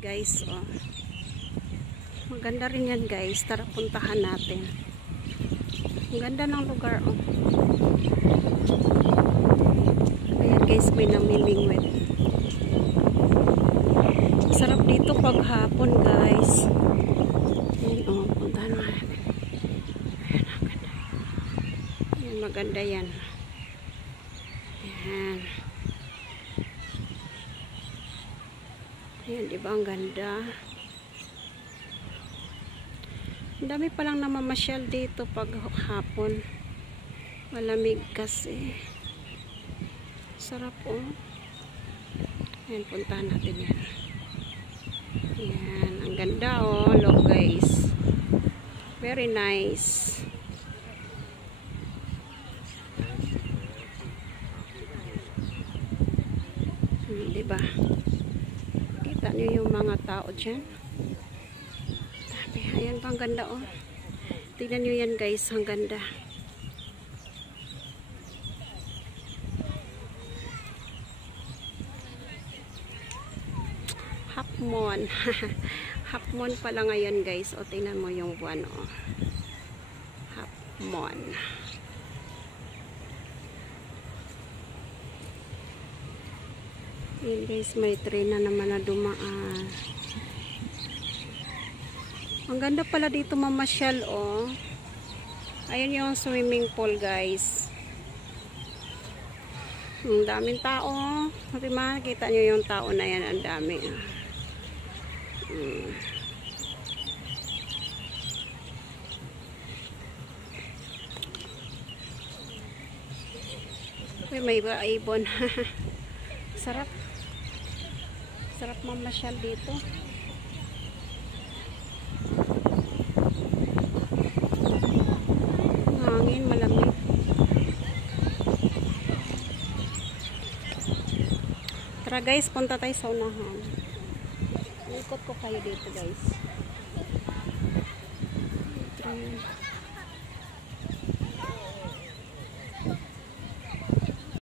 Guys, oh. Maganda rin yan guys. Tara puntahan natin. Ang ganda ng lugar, oh. Ayan guys, may namimingwit. Sarap dito pag hapon guys. Ayan, oh, puntahan natin. Ayan, ang ganda. Ayan, maganda yan. Ayan. Ayan, diba ang ganda? Ang dami palang namamasyal dito pag hapon. Malamig kasi. Sarap, oh. Ayan, puntahan natin yan. Ayan, ang ganda, oh. Look, guys. Very nice. Diba? Kita niyo yung mga tao dyan. Ayan pa, ang ganda, oh. Tignan nyo yan guys, ang ganda. Hapmon. Hapmon pala ngayon guys. O, tingnan mo yung buwan, oh. Hapmon. Ayan guys, may train na naman na dumaan. Ang ganda pala dito mamasyal, oh. Ayan yung swimming pool guys. Ang daming tao. Sabi makikita nyo yung tao na yan. Ang dami. Uy, may ibon. Sarap. Sarap mamasyal dito. Hangin, malamig. Tara guys, punta tayo sa unahan. Ikot ko kayo dito guys.